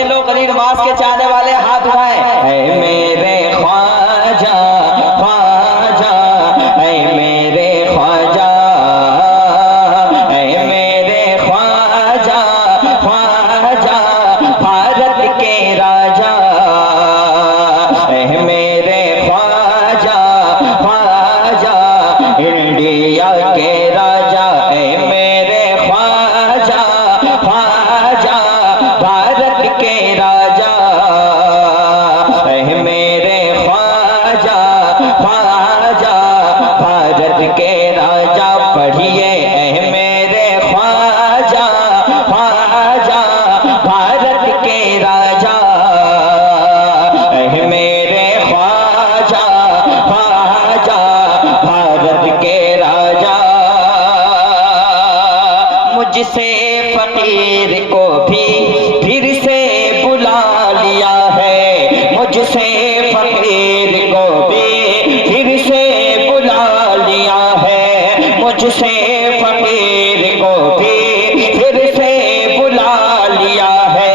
जितने लोग गली नवाज के चाहने वाले हाथ उठाएं। ऐ मेरे ख्वाजा ख्वाजा, ऐ मेरे ख्वाजा, ऐ मेरे ख्वाजा ख्वाजा, भारत के राजा, ऐ मेरे ख्वाजा ख्वाजा, इंडिया के राजा, ऐ मेरे ख्वाजा ख्वाजा, भारत के राजा, ऐ मेरे ख्वाजा ख्वाजा, भारत के राजा। पढ़िए ऐ मेरे ख्वाजा ख्वाजा, भारत के राजा, ऐ मेरे ख्वाजा ख्वाजा, भारत के राजा। मुझसे फकीर को भी फिर से बुला लिया है, मुझसे फकीर को भी फिर से बुला लिया है, मुझसे फकीर को भी फिर से बुला लिया है।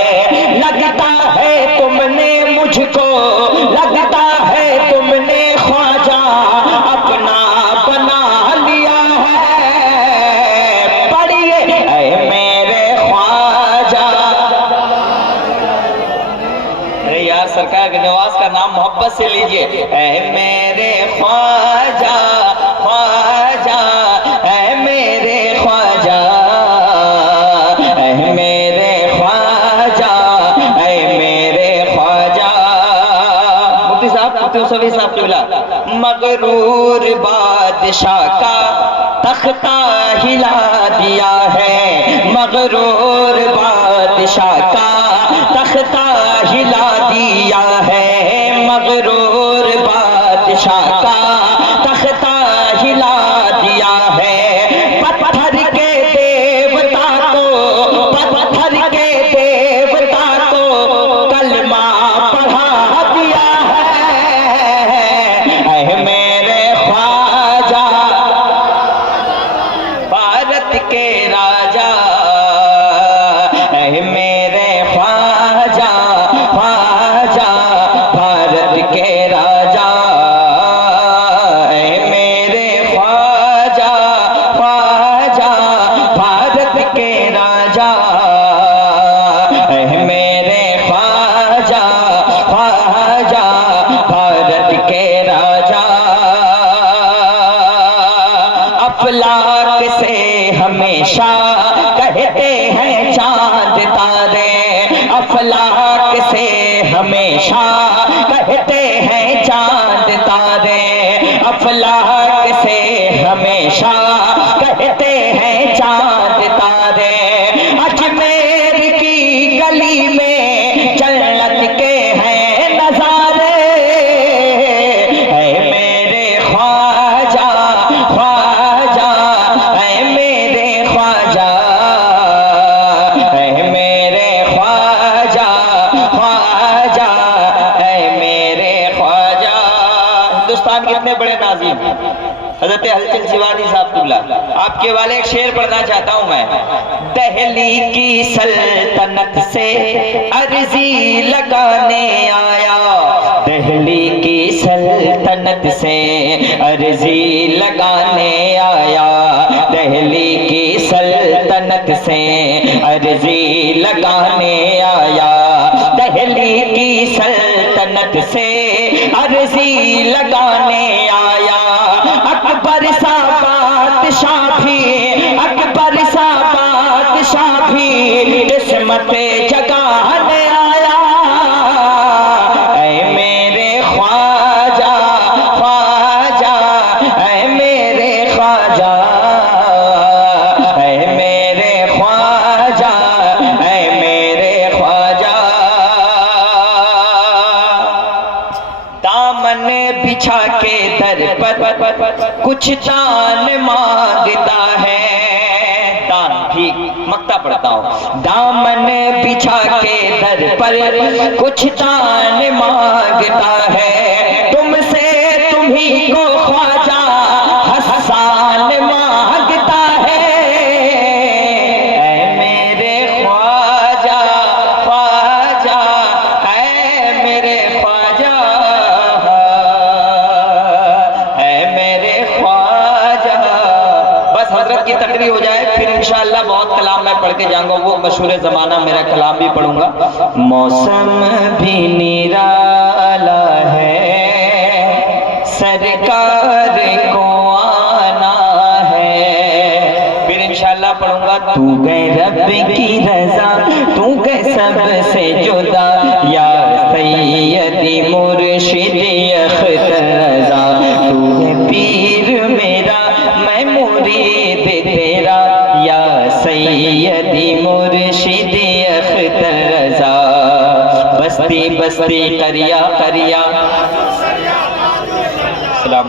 लगता है तुमने मुझको, लगता है तुमने ख्वाजा अपना बना लिया है। पढ़िए ऐ मेरे ख्वाजा। अरे यार सरकार के नवाज का नाम मोहब्बत से लीजिए। ऐ मेरे ख्वाजा ख्वाजा, ऐ मेरे ख्वाजा, ऐ मेरे ख्वाजा, ऐ मेरे ख्वाजा। मुफ्ती साहब, मुफ्ती सभी साहब किबला, मगरूर बादशाह का तख्ता हिला दिया है, मगरूर बादशाह का तख्ता हिला दिया है, मगरूर बादशाह का तख्ता हिला दिया है। पत्थर के देवता को, पत्थर के देवता को कलमा पढ़ा दिया है। ऐ मेरे ख्वाजा, भारत के राजा, ऐ मेरे ख्वाजा ख्वाजा, भारत के राजा, ऐ मेरे ख्वाजा ख्वाजा, भारत के राजा, ऐ मेरे ख्वाजा ख्वाजा, भारत के राजा। अफलाक से हमेशा कहते हैं चांद तारे, अफलाक से हमेशा कहते हैं चांद तारे, अफलाक से हमेशा कहते हैं चांद तारे। अजमेर की गली में जन्नत के हैं नजारे, ऐ मेरे ख्वाजा ख्वाजा, ऐ मेरे ख्वाजा, ऐ मेरे ख्वाजा ख्वाजा, ऐ मेरे ख्वाजा। हिंदुस्तान के इतने बड़े नाज़िम हजरत हलचल शिवानी साहब किबला, आपके वाले एक शेर पढ़ना चाहता हूं मैं। दहली की सल्तनत से अर्जी लगाने आया, दहली की सल्तनत से अर्जी लगाने आया, दहली की सल्तनत से अर्जी लगाने आया, दहली की सल्तनत से अर्जी लगाने आया। अकबर सा बादशाह भी, अकबर सा बादशाह भी किस्मत जगाने आया। ऐ मेरे ख्वाजा ख्वाजा, ऐ मेरे ख्वाजा, ऐ मेरे ख्वाजा, ऐ मेरे ख्वाजा। दामन बिछा के दर पर कुछ दान मांगता है, दान भी मक्ता पढ़ता हूँ। दामन बिछा के दर पर कुछ दान मांगता है, तुमसे तुम्ही को ख्वाजा हसान मांगता है। ऐ मेरे ख्वाजा ख्वाजा, तसल्ली हो जाए, फिर इंशाअल्लाह बहुत कलाम मैं पढ़ के जाऊंगा, वो मशहूर ज़माना मेरा कलाम भी पढ़ूंगा। मौसम भी निराला है, सरकार को आना है। फिर इंशाअल्लाह पढ़ूंगा, तू गए रब की रजा, तू गए सबसे जुदा, या सैयदी मुर्शिद अख्तर रजा। तू है पीर मेरा, मैं मुरीद तेरा, या सैयदी मुर्शिद अख्तर रजा। बस्ती बस्ती करिया करिया। सलाम।